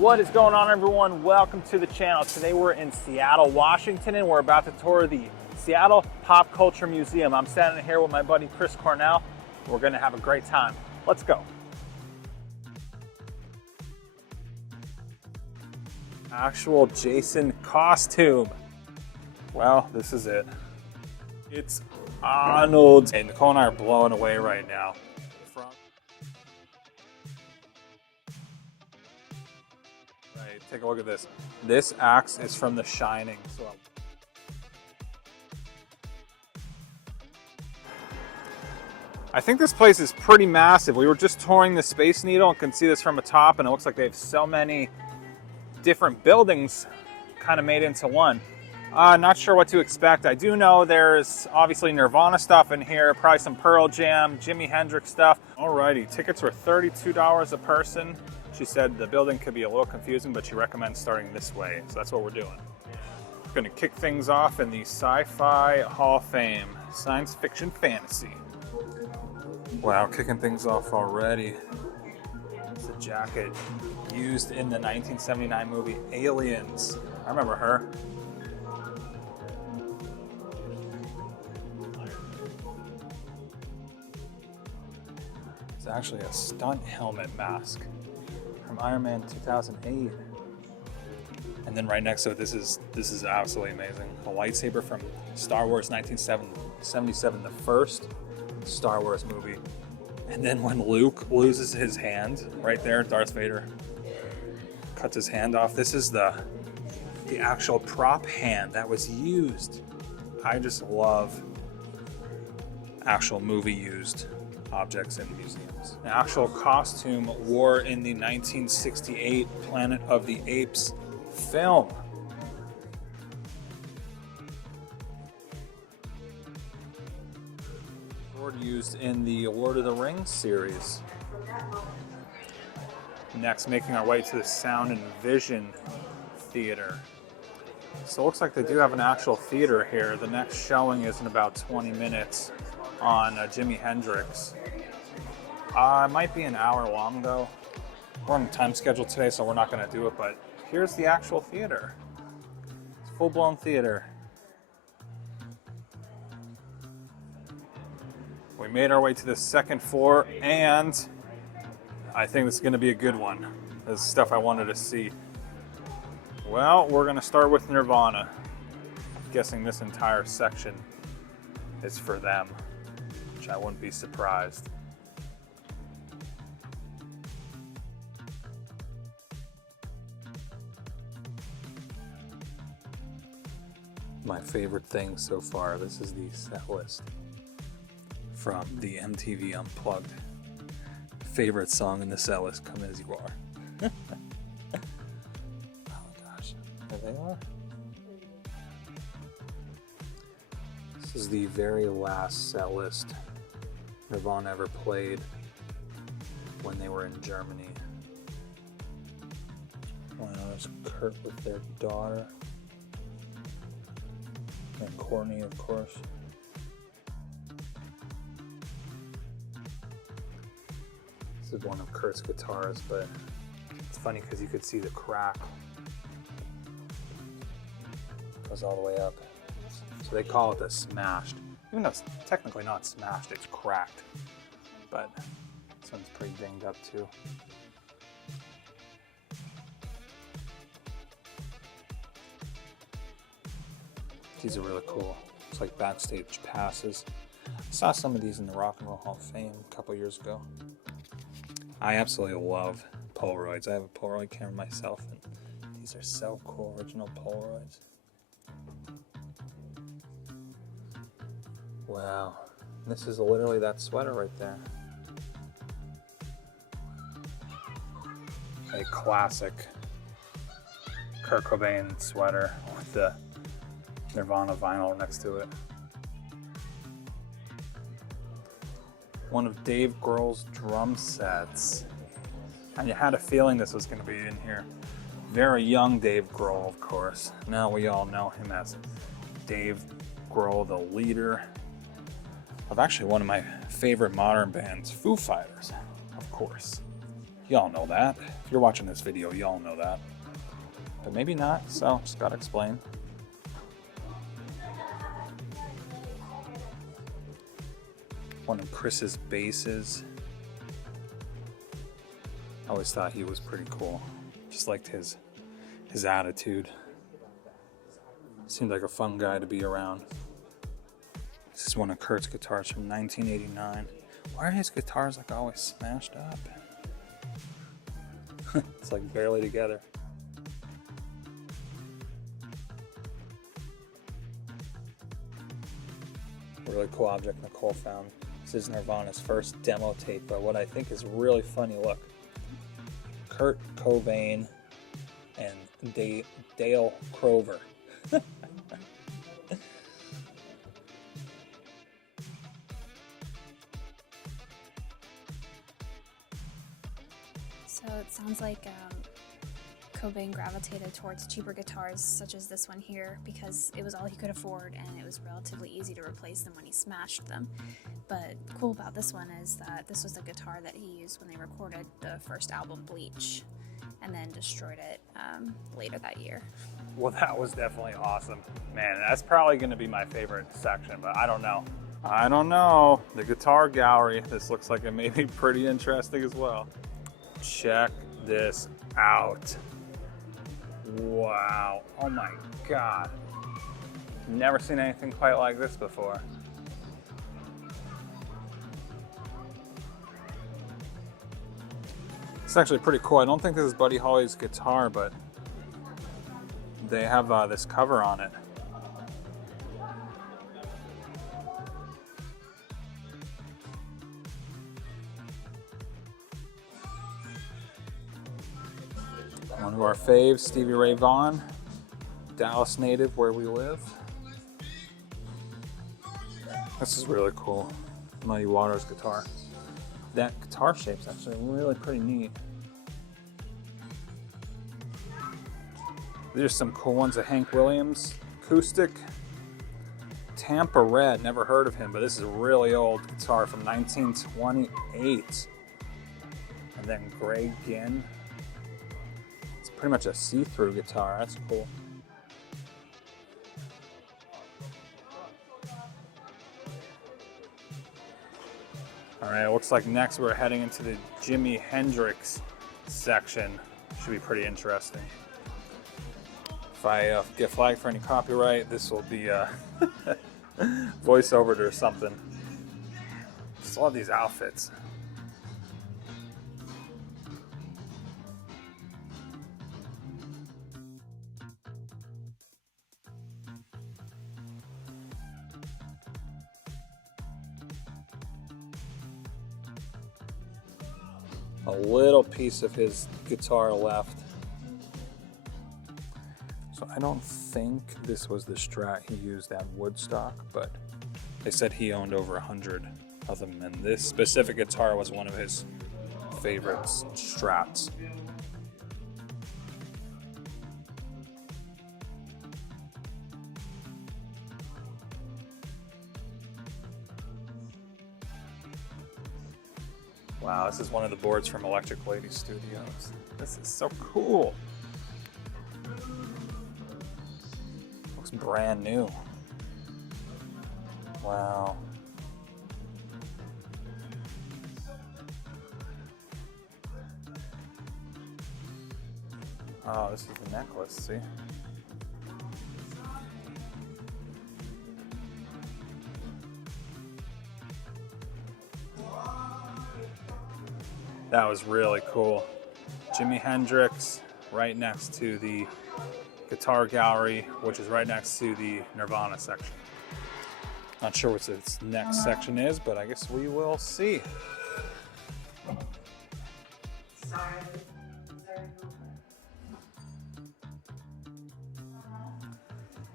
What is going on, everyone? Welcome to the channel. Today we're in Seattle, Washington, and we're about to tour the Seattle Pop Culture Museum. I'm standing here with my buddy Chris Cornell. We're gonna have a great time. Let's go. Actual Jason costume. Well, this is it. It's Arnold. And Nicole and I are blowing away right now. Right, take a look at this. This axe is from The Shining. So I think this place is pretty massive. We were just touring the Space Needle and can see this from the top, and it looks like they have so many different buildings kind of made into one. Not sure what to expect. I do know there's obviously Nirvana stuff in here, probably some Pearl Jam, Jimi Hendrix stuff. Alrighty, tickets were $32 a person. She said the building could be a little confusing, but she recommends starting this way, so that's what we're doing. We're gonna kick things off in the Sci-Fi Hall of Fame, Science Fiction Fantasy. Wow, kicking things off already. It's a jacket used in the 1979 movie Aliens. I remember her. It's actually a stunt helmet mask from Iron Man 2008. And then right next to it, this is absolutely amazing. A lightsaber from Star Wars 1977, the first Star Wars movie. And then when Luke loses his hand, right there, Darth Vader cuts his hand off. This is the actual prop hand that was used. I just love actual movie used objects in museums. An actual costume wore in the 1968 Planet of the Apes film. Sword used in the Lord of the Rings series. Next, making our way to the Sound and Vision Theater. So it looks like they do have an actual theater here. The next showing is in about 20 minutes on Jimi Hendrix. It might be an hour long though. We're on a time schedule today, so we're not going to do it, but here's the actual theater. It's full-blown theater. We made our way to the second floor, and I think this is going to be a good one. This is stuff I wanted to see. Well, we're going to start with Nirvana. I'm guessing this entire section is for them, which I wouldn't be surprised. My favorite thing so far, this is the set list from the MTV Unplugged. Favorite song in the set list, Come As You Are. Oh gosh, there they are. This is the very last set list Nirvana ever played when they were in Germany. Wow, there's Kurt with their daughter. And Courtney, of course. This is one of Kurt's guitars, but it's funny because you could see the crack. It goes all the way up. So they call it a smashed. Even though it's technically not smashed, it's cracked. But this one's pretty dinged up too. These are really cool. It's like backstage passes. I saw some of these in the Rock and Roll Hall of Fame a couple years ago. I absolutely love Polaroids. I have a Polaroid camera myself, and these are so cool, original Polaroids. Wow, this is literally that sweater right there. A classic Kurt Cobain sweater with the Nirvana vinyl next to it. One of Dave Grohl's drum sets. And you had a feeling this was going to be in here. Very young Dave Grohl, of course. Now we all know him as Dave Grohl, the leader of actually one of my favorite modern bands, Foo Fighters, of course. Y'all know that. If you're watching this video, y'all know that. But maybe not, so just gotta explain. One of Chris's basses. I always thought he was pretty cool. Just liked his attitude. Seemed like a fun guy to be around. This is one of Kurt's guitars from 1989. Why are his guitars like always smashed up? It's like barely together. Really cool object Nicole found. This is Nirvana's first demo tape, but what I think is really funny, look. Kurt Cobain and Dale Crover. So it sounds like Cobain gravitated towards cheaper guitars such as this one here because it was all he could afford and it was relatively easy to replace them when he smashed them. But cool about this one is that this was the guitar that he used when they recorded the first album, Bleach, and then destroyed it later that year. Well, that was definitely awesome. Man, that's probably going to be my favorite section, but I don't know. I don't know. The guitar gallery, this looks like it may be pretty interesting as well. Check this out. Wow. Oh my God. Never seen anything quite like this before. It's actually pretty cool. I don't think this is Buddy Holly's guitar, but they have this cover on it. One of our faves, Stevie Ray Vaughan, Dallas native, where we live. This is really cool. Muddy Waters guitar. That guitar shape's actually really pretty neat. There's some cool ones. A Hank Williams acoustic. Tampa Red, never heard of him, but this is a really old guitar from 1928. And then Greg Ginn. It's pretty much a see-through guitar. That's cool. All right, it looks like next we're heading into the Jimi Hendrix section. Should be pretty interesting. If I get flagged for any copyright, this will be voiceovered or something. Just love these outfits. A little piece of his guitar left. So I don't think this was the Strat he used at Woodstock, but they said he owned over 100 of them, and this specific guitar was one of his favorite Strats. Wow, this is one of the boards from Electric Lady Studios. This is so cool. Looks brand new. Wow. Oh, this is the necklace, see? That was really cool. Jimi Hendrix right next to the guitar gallery, which is right next to the Nirvana section. Not sure what its next section is, but I guess we will see.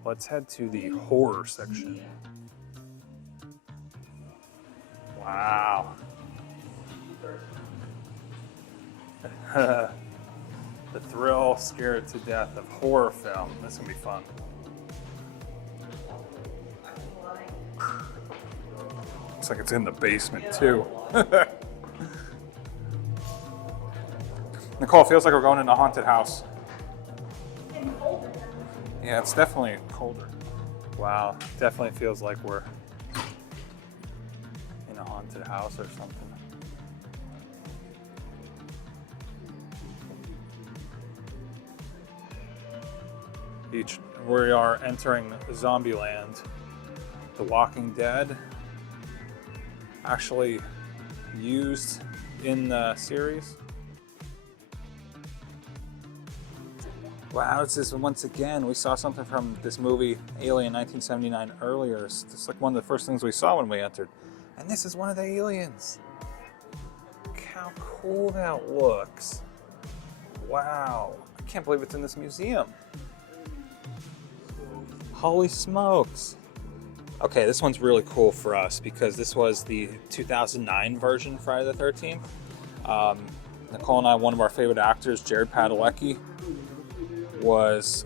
Let's head to the horror section. Wow. The thrill, scared to death of horror film. This is gonna be fun. Looks like it's in the basement too. Nicole, it feels like we're going in a haunted house. Yeah, it's definitely colder. Wow, definitely feels like we're in a haunted house or something. We are entering Zombieland. The Walking Dead, actually used in the series. Wow, this is once again, we saw something from this movie, Alien 1979 earlier. It's like one of the first things we saw when we entered. And this is one of the aliens. Look how cool that looks. Wow, I can't believe it's in this museum. Holy smokes. Okay, this one's really cool for us because this was the 2009 version Friday the 13th. Nicole and I, one of our favorite actors, Jared Padalecki, was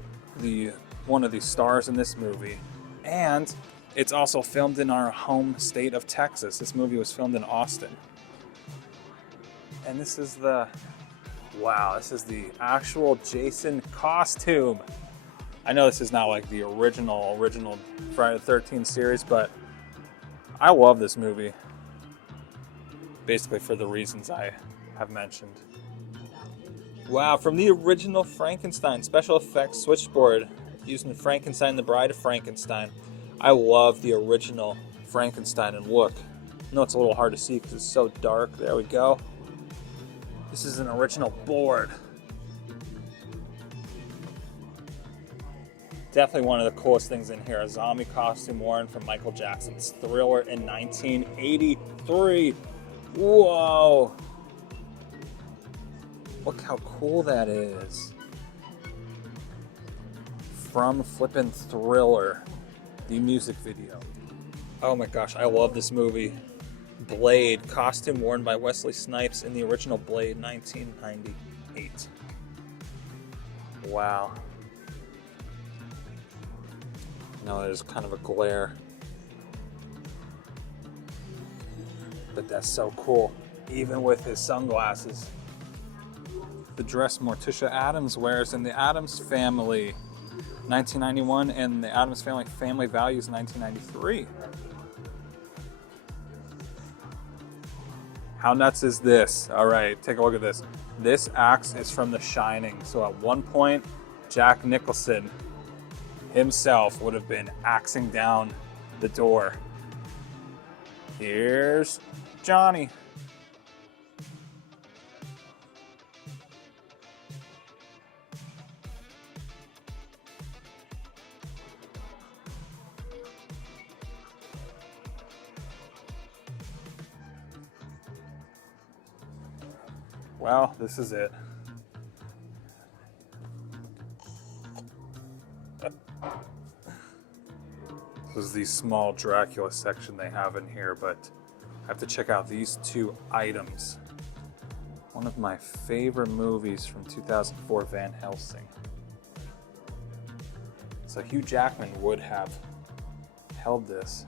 one of the stars in this movie. And it's also filmed in our home state of Texas. This movie was filmed in Austin. And this is the actual Jason costume. I know this is not like the original Friday the 13th series, but I love this movie. Basically for the reasons I have mentioned. Wow, from the original Frankenstein, special effects switchboard using Frankenstein, the Bride of Frankenstein. I love the original Frankenstein, and look, I know it's a little hard to see because it's so dark. There we go. This is an original board. Definitely one of the coolest things in here, a zombie costume worn from Michael Jackson's Thriller in 1983. Whoa! Look how cool that is. From flippin' Thriller, the music video. Oh my gosh, I love this movie. Blade, costume worn by Wesley Snipes in the original Blade, 1998. Wow. No, there's kind of a glare. But that's so cool, even with his sunglasses. The dress Morticia Addams wears in the Addams Family, 1991, and the Addams Family Values, 1993. How nuts is this? All right, take a look at this. This axe is from The Shining. So at one point, Jack Nicholson himself would have been axing down the door. Here's Johnny. Well, this is it. This is the small Dracula section they have in here, but I have to check out these two items. One of my favorite movies from 2004, Van Helsing. So Hugh Jackman would have held this,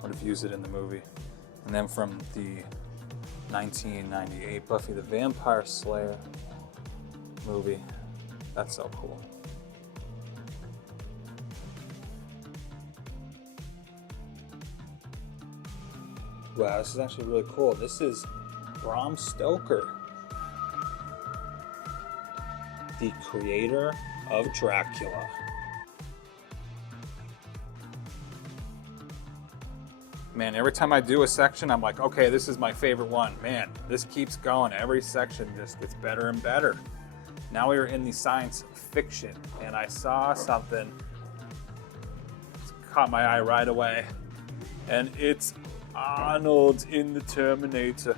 would have used it in the movie. And then from the 1998 Buffy the Vampire Slayer movie. That's so cool. Wow, this is actually really cool. This is Bram Stoker, the creator of Dracula. Man, every time I do a section, I'm like, okay, this is my favorite one. Man, this keeps going. Every section just gets better and better. Now we are in the science fiction, and I saw something. It's caught my eye right away. And it's Arnold in the Terminator.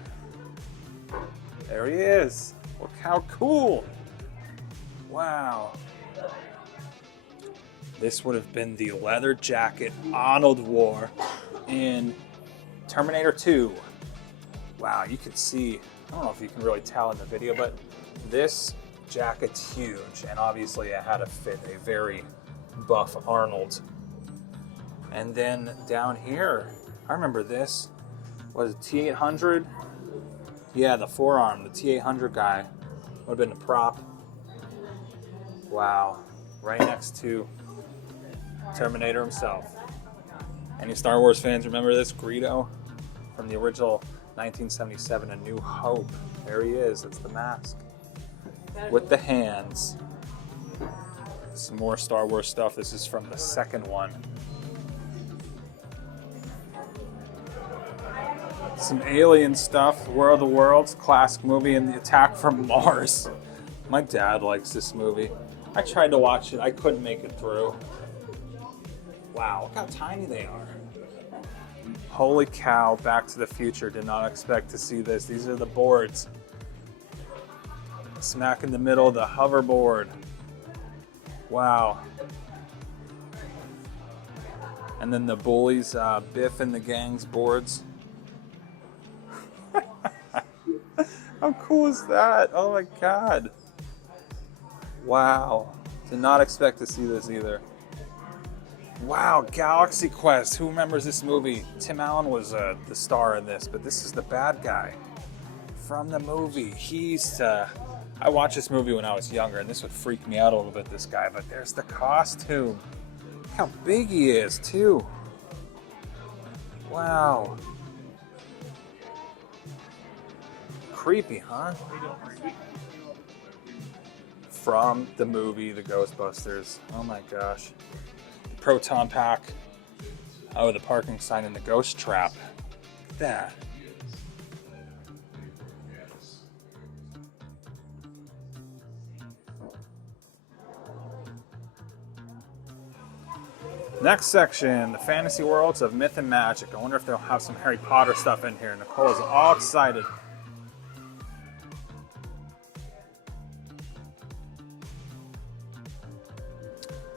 There he is. Look how cool. Wow. This would have been the leather jacket Arnold wore in Terminator 2. Wow, you could see, I don't know if you can really tell in the video, but this jacket's huge, and obviously it had to fit a very buff Arnold. And then down here, I remember this was a T800 Yeah, the forearm, the T-800 guy. Would have been a prop. Wow. Right next to Terminator himself. Any Star Wars fans remember this? Greedo from the original 1977 A New Hope. There he is. It's the mask. With the hands. Some more Star Wars stuff. This is from the second one. Some alien stuff. War of the Worlds, classic movie, and the Attack from Mars. My dad likes this movie. I tried to watch it. I couldn't make it through. Wow, look how tiny they are. Holy cow, Back to the Future. Did not expect to see this. These are the boards. Smack in the middle, the hoverboard. Wow. And then the bullies, Biff and the gang's boards. How cool is that? Oh my god. Wow. Did not expect to see this either. Wow, Galaxy Quest. Who remembers this movie? Tim Allen was the star in this, but this is the bad guy from the movie. I watched this movie when I was younger, and this would freak me out a little bit, this guy, but there's the costume. Look how big he is, too. Wow. Creepy, huh? From the movie The Ghostbusters. Oh my gosh. The proton pack. Oh, the parking sign and the ghost trap. Look at that. Next section, the fantasy worlds of myth and magic. I wonder if they'll have some Harry Potter stuff in here. Nicole is all excited.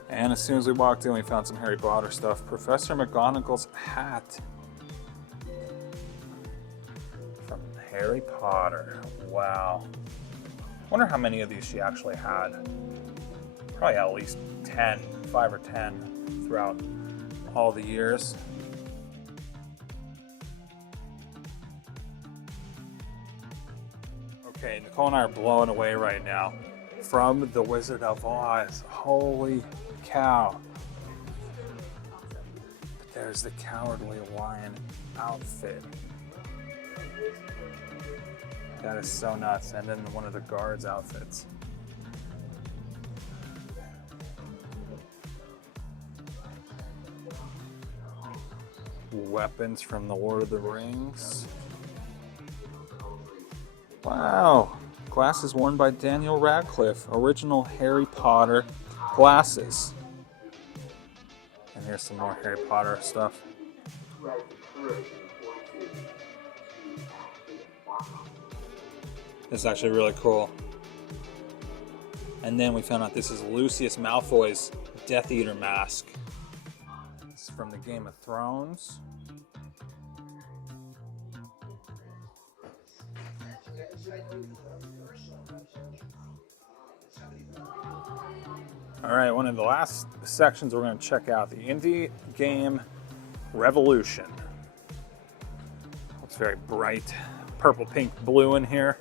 And as soon as we walked in, we found some Harry Potter stuff. Professor McGonagall's hat. From Harry Potter. Wow. Wonder how many of these she actually had. Probably at least 10, 5 or 10 throughout all the years. Okay, Nicole and I are blowing away right now. From The Wizard of Oz. Holy cow. But there's the Cowardly Lion outfit. That is so nuts. And then one of the guards' outfits. Weapons from the Lord of the Rings. Wow. Glasses worn by Daniel Radcliffe. Original Harry Potter glasses. And here's some more Harry Potter stuff. This is actually really cool. And then we found out this is Lucius Malfoy's Death Eater mask. This is from the Game of Thrones. All right, one of the last sections we're going to check out, the indie game Revolution. Looks very bright, purple, pink, blue in here.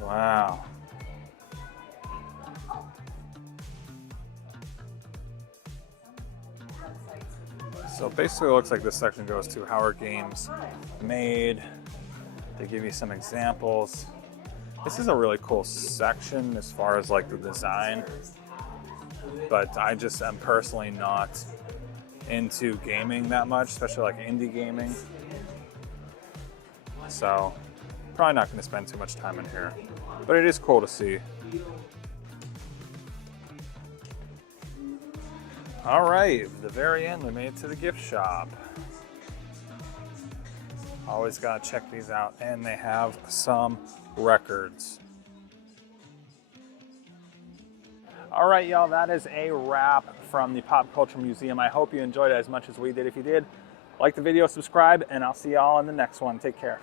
Wow. So basically it looks like this section goes to how are games made. They give you some examples. This is a really cool section as far as like the design, but I just am personally not into gaming that much, especially like indie gaming. So probably not going to spend too much time in here, but it is cool to see. All right, at the very end, we made it to the gift shop. Always gotta check these out, and they have some records. All right, y'all, that is a wrap from the Pop Culture Museum. I hope you enjoyed it as much as we did. If you did, like the video, subscribe, and I'll see y'all in the next one. Take care.